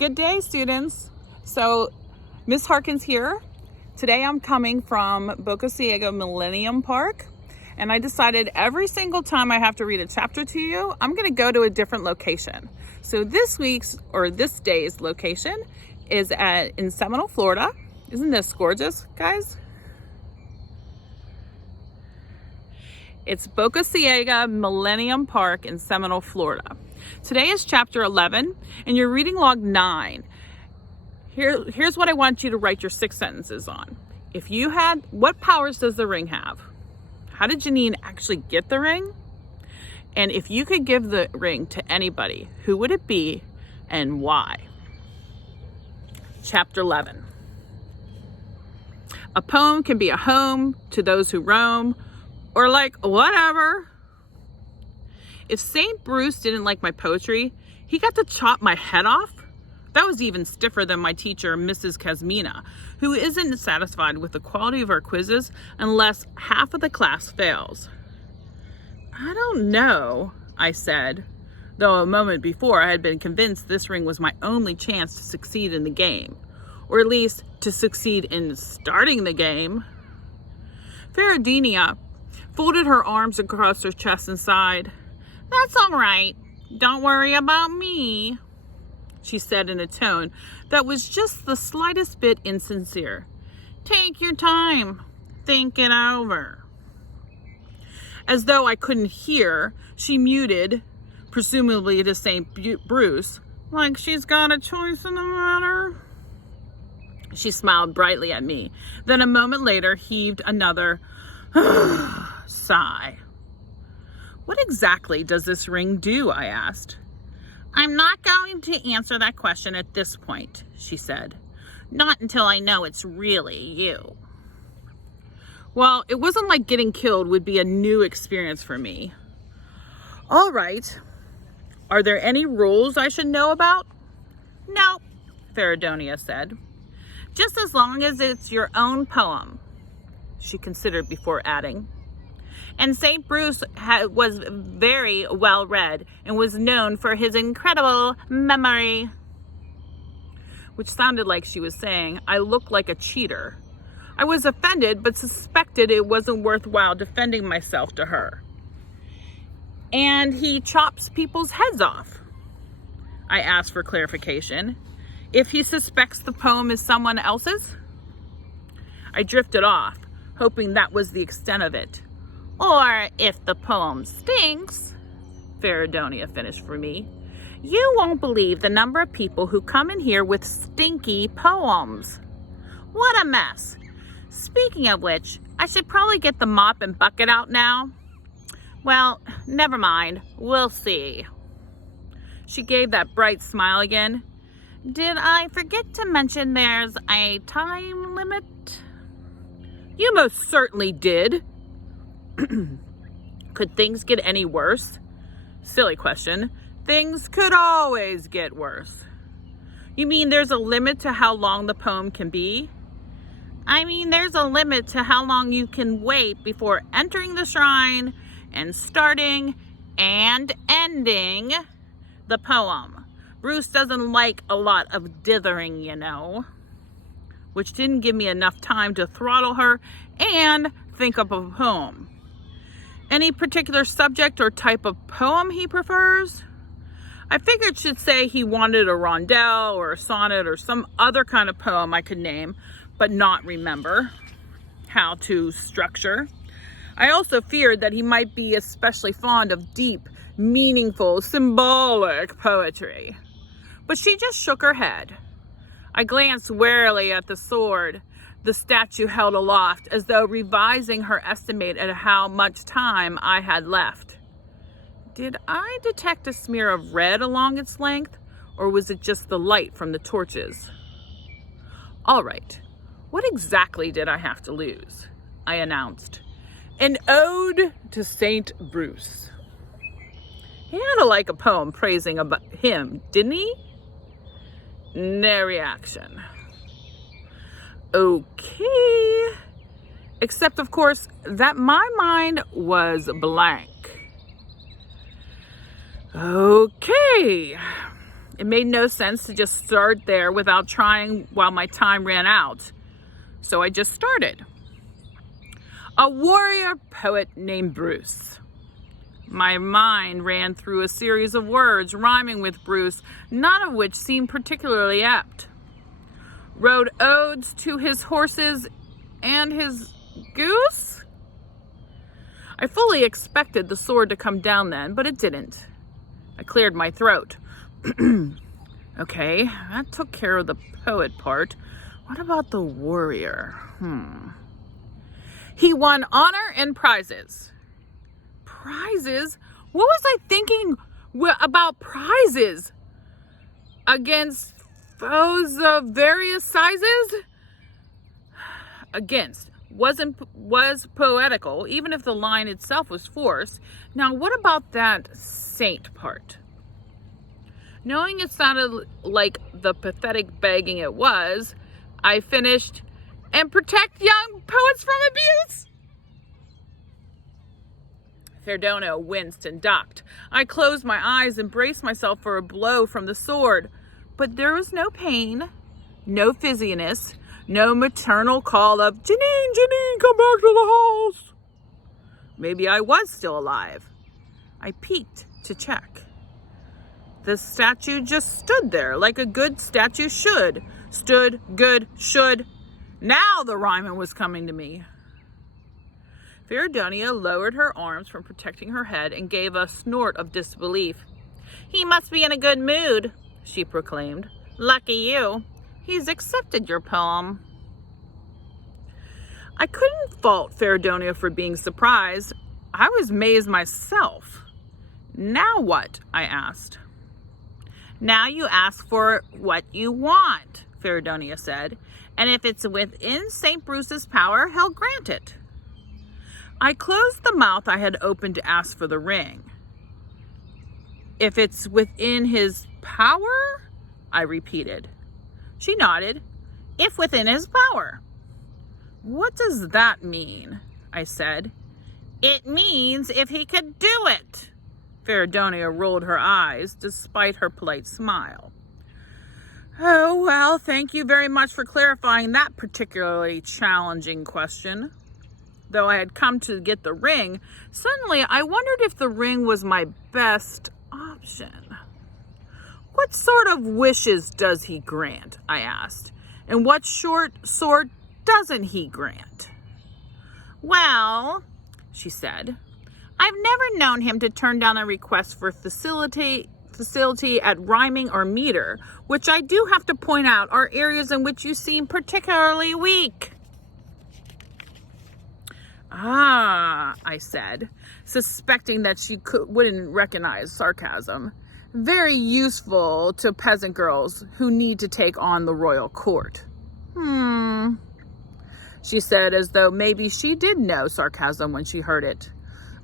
Good day, students. So, Miss Harkins here. Today I'm coming from Boca Ciega Millennium Park, and I decided every single time I have to read a chapter to you, I'm going to go to a different location. So this day's location is in Seminole, Florida. Isn't this gorgeous, guys? It's Boca Ciega Millennium Park in Seminole, Florida. Today is chapter 11, and you're reading log 9. Here's what I want you to write your 6 sentences on. What powers does the ring have? How did Janine actually get the ring? And if you could give the ring to anybody, who would it be and why? Chapter 11. A poem can be a home to those who roam, or like whatever. If St. Bruce didn't like my poetry, he got to chop my head off. That was even stiffer than my teacher, Mrs. Casmina, who isn't satisfied with the quality of our quizzes unless half of the class fails. I don't know, I said, though a moment before I had been convinced this ring was my only chance to succeed in the game, or at least to succeed in starting the game. Ferradinia folded her arms across her chest and sighed. "That's all right. Don't worry about me," she said in a tone that was just the slightest bit insincere. "Take your time. Think it over." As though I couldn't hear, she muted, presumably to St. Bruce, like she's got a choice in the matter. She smiled brightly at me, then a moment later heaved another sigh. "What exactly does this ring do?" I asked. "I'm not going to answer that question at this point," she said. "Not until I know it's really you." Well, it wasn't like getting killed would be a new experience for me. "All right. Are there any rules I should know about?" "No," Ferradinia said. "Just as long as it's your own poem," she considered before adding. "And St. Bruce was very well read and was known for his incredible memory." Which sounded like she was saying I looked like a cheater. I was offended, but suspected it wasn't worthwhile defending myself to her. "And he chops people's heads off?" I asked for clarification. "If he suspects the poem is someone else's?" I drifted off, hoping that was the extent of it. "Or if the poem stinks," Ferradinia finished for me. "You won't believe the number of people who come in here with stinky poems. What a mess. Speaking of which, I should probably get the mop and bucket out now. Well, never mind. We'll see." She gave that bright smile again. "Did I forget to mention there's a time limit?" "You most certainly did." Could things get any worse? Silly question. Things could always get worse. "You mean there's a limit to how long the poem can be?" "I mean there's a limit to how long you can wait before entering the shrine and starting and ending the poem. Bruce doesn't like a lot of dithering, you know." Which didn't give me enough time to throttle her and think up a poem. "Any particular subject or type of poem he prefers?" I figured she'd say he wanted a rondel or a sonnet or some other kind of poem I could name, but not remember how to structure. I also feared that he might be especially fond of deep, meaningful, symbolic poetry. But she just shook her head. I glanced warily at the sword the statue held aloft, as though revising her estimate at how much time I had left. Did I detect a smear of red along its length, or was it just the light from the torches? "All right, what exactly did I have to lose?" I announced. "An ode to St. Bruce." He had to like a poem praising about him, didn't he? No reaction. "Okay." Except, of course, that my mind was blank. "Okay. It made no sense to just start there without trying while my time ran out. So I just started. A warrior poet named Bruce. My mind ran through a series of words rhyming with Bruce, none of which seemed particularly apt. Wrote odes to his horses and his goose? I fully expected the sword to come down then, but it didn't. I cleared my throat. Okay, that took care of the poet part. What about the warrior? He won honor and prizes. Prizes? What was I thinking about prizes? Against foes of various sizes? Against was poetical, even if the line itself was forced. Now, what about that saint part? Knowing it sounded like the pathetic begging it was, I finished, and protect young poets from abuse. Ferdona winced and ducked. I closed my eyes and braced myself for a blow from the sword. But there was no pain, no fizziness, no maternal call of, Janine, Janine, come back to the house. Maybe I was still alive. I peeked to check. The statue just stood there like a good statue should. Stood, good, should. Now the rhyming was coming to me. Feridonia lowered her arms from protecting her head and gave a snort of disbelief. He must be in a good mood, she proclaimed. Lucky you. He's accepted your poem. I couldn't fault Feridonia for being surprised. I was amazed myself. Now what? I asked. Now you ask for what you want, Feridonia said, and if it's within St. Bruce's power, he'll grant it. I closed the mouth I had opened to ask for the ring. If it's within his power? I repeated. She nodded. If within his power. What does that mean? I said. It means if he could do it. Feridonia rolled her eyes, despite her polite smile. Oh, well, thank you very much for clarifying that particularly challenging question. Though I had come to get the ring, suddenly I wondered if the ring was my best option. What sort of wishes does he grant? I asked. And what sort doesn't he grant? Well, she said, I've never known him to turn down a request for facility at rhyming or meter, which I do have to point out are areas in which you seem particularly weak. Ah, I said, suspecting that she wouldn't recognize sarcasm. Very useful to peasant girls who need to take on the royal court. She said as though maybe she did know sarcasm when she heard it.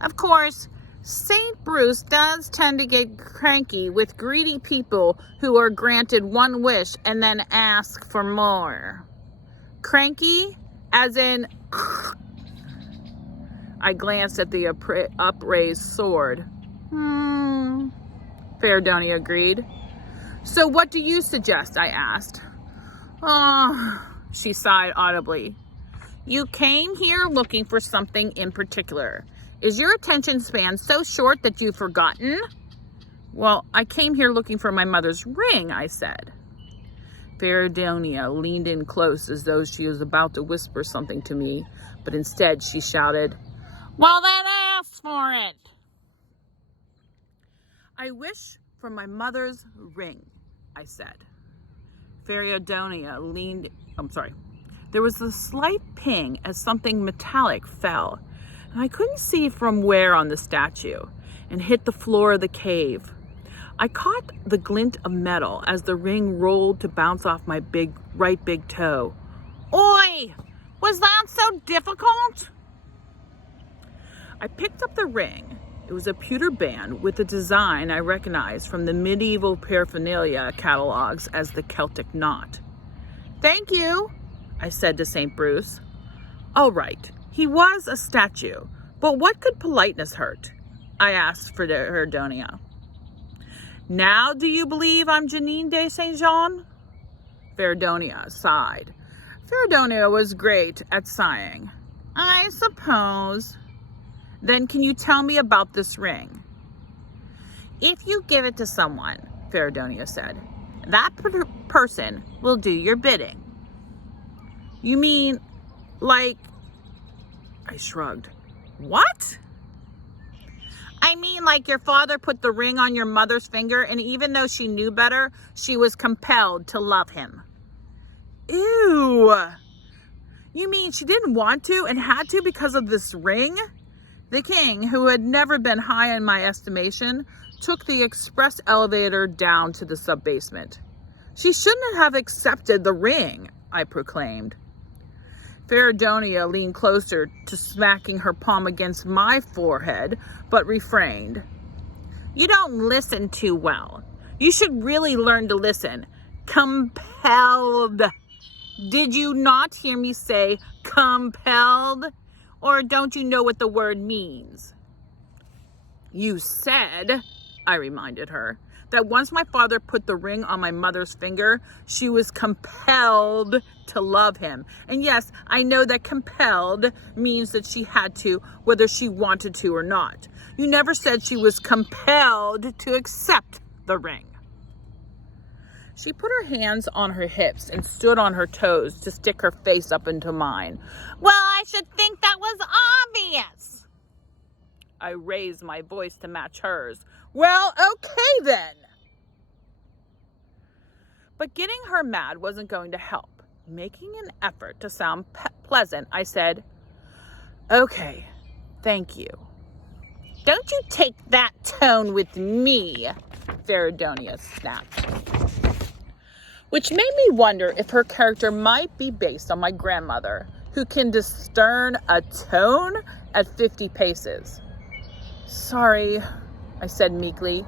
Of course, St. Bruce does tend to get cranky with greedy people who are granted one wish and then ask for more. Cranky, as in... I glanced at the upraised sword. Feridonia agreed. So what do you suggest? I asked. Oh, she sighed audibly. You came here looking for something in particular. Is your attention span so short that you've forgotten? Well, I came here looking for my mother's ring, I said. Feridonia leaned in close as though she was about to whisper something to me, but instead she shouted, Well, then ask for it. I wish for my mother's ring, I said. Feridonia leaned, There was a slight ping as something metallic fell, and I couldn't see from where on the statue, and hit the floor of the cave. I caught the glint of metal as the ring rolled to bounce off my right big toe. Oi! Was that so difficult? I picked up the ring. It was a pewter band with a design I recognized from the medieval paraphernalia catalogs as the Celtic knot. Thank you, I said to St. Bruce. All right, he was a statue, but what could politeness hurt? I asked for Feridonia. Now do you believe I'm Janine de Saint Jean? Feridonia sighed. Feridonia was great at sighing. I suppose. Then can you tell me about this ring? If you give it to someone, Feridonia said, that person will do your bidding. You mean, like... I shrugged. What? I mean, like your father put the ring on your mother's finger, and even though she knew better, she was compelled to love him. Ew. You mean she didn't want to and had to because of this ring? The king, who had never been high in my estimation, took the express elevator down to the sub-basement. She shouldn't have accepted the ring, I proclaimed. Feridonia leaned closer to smacking her palm against my forehead, but refrained. You don't listen too well. You should really learn to listen. Compelled. Did you not hear me say compelled? Or don't you know what the word means? You said, I reminded her, that once my father put the ring on my mother's finger, she was compelled to love him. And yes, I know that compelled means that she had to, whether she wanted to or not. You never said she was compelled to accept the ring. She put her hands on her hips and stood on her toes to stick her face up into mine. Well, I should think that was obvious. I raised my voice to match hers. Well, okay then. But getting her mad wasn't going to help. Making an effort to sound pleasant, I said, okay, thank you. Don't you take that tone with me, Feridonia snapped. Which made me wonder if her character might be based on my grandmother, who can discern a tone at 50 paces. Sorry, I said meekly.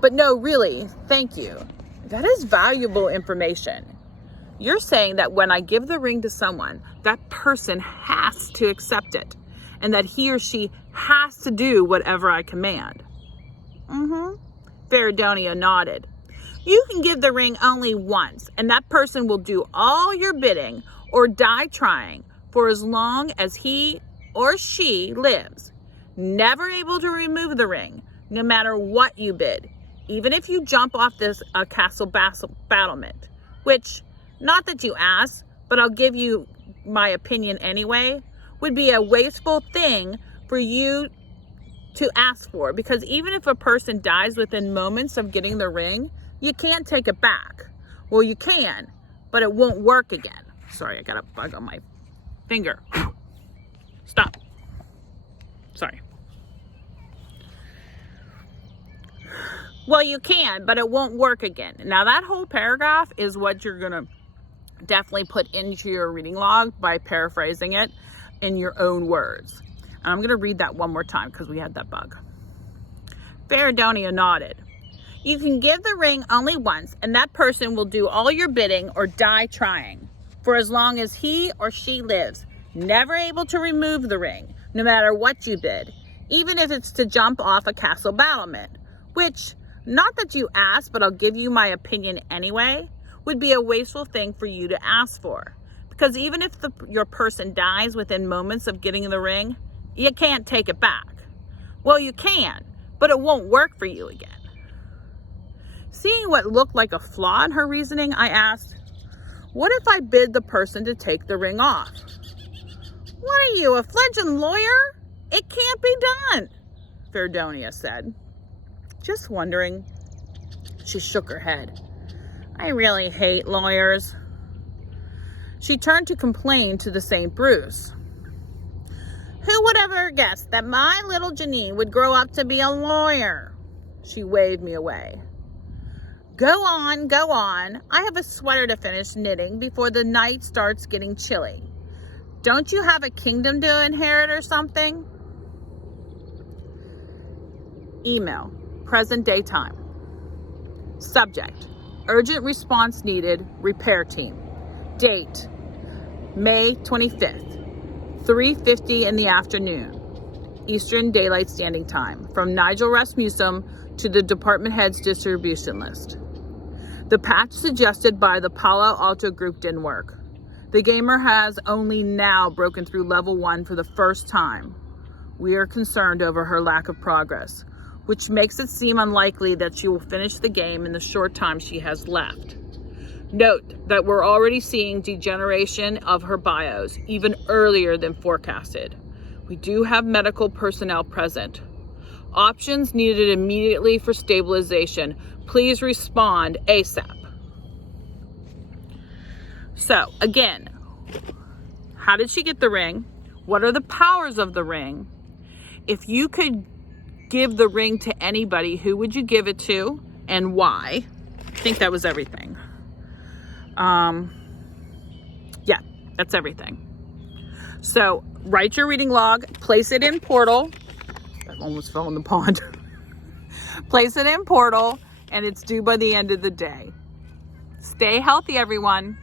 But no, really, thank you. That is valuable information. You're saying that when I give the ring to someone, that person has to accept it, and that he or she has to do whatever I command. Feridonia nodded. You can give the ring only once, and that person will do all your bidding or die trying for as long as he or she lives, never able to remove the ring, no matter what you bid, even if you jump off this castle battlement, which, not that you asked, but I'll give you my opinion anyway, would be a wasteful thing for you to ask for, because even if a person dies within moments of getting the ring, you can't take it back. Well, you can, but it won't work again. Sorry, I got a bug on my finger. Stop. Sorry. Well, you can, but it won't work again. Now, that whole paragraph is what you're going to definitely put into your reading log by paraphrasing it in your own words. And I'm going to read that one more time because we had that bug. Feridonia nodded. You can give the ring only once, and that person will do all your bidding or die trying for as long as he or she lives, never able to remove the ring, no matter what you bid, even if it's to jump off a castle battlement, which, not that you asked, but I'll give you my opinion anyway, would be a wasteful thing for you to ask for. Because even if your person dies within moments of getting the ring, you can't take it back. Well, you can, but it won't work for you again. Seeing what looked like a flaw in her reasoning, I asked, what if I bid the person to take the ring off? What are you, a fledgling lawyer? It can't be done, Feridonia said. Just wondering. She shook her head. I really hate lawyers. She turned to complain to the St. Bruce. Who would ever guess that my little Janine would grow up to be a lawyer? She waved me away. Go on, go on. I have a sweater to finish knitting before the night starts getting chilly. Don't you have a kingdom to inherit or something? Email, present day time. Subject, urgent response needed, repair team. Date, May 25th, 3:50 in the afternoon, Eastern Daylight Standing Time, from Nigel Rasmussen to the department head's distribution list. The patch suggested by the Palo Alto group didn't work. The gamer has only now broken through level 1 for the first time. We are concerned over her lack of progress, which makes it seem unlikely that she will finish the game in the short time she has left. Note that we're already seeing degeneration of her bios even earlier than forecasted. We do have medical personnel present. Options needed immediately for stabilization. Please respond ASAP. So again, how did she get the ring? What are the powers of the ring? If you could give the ring to anybody, who would you give it to and why? I think that was everything. Yeah, that's everything. So write your reading log, place it in Portal. I almost fell in the pond. Place it in Portal, and it's due by the end of the day. Stay healthy, everyone.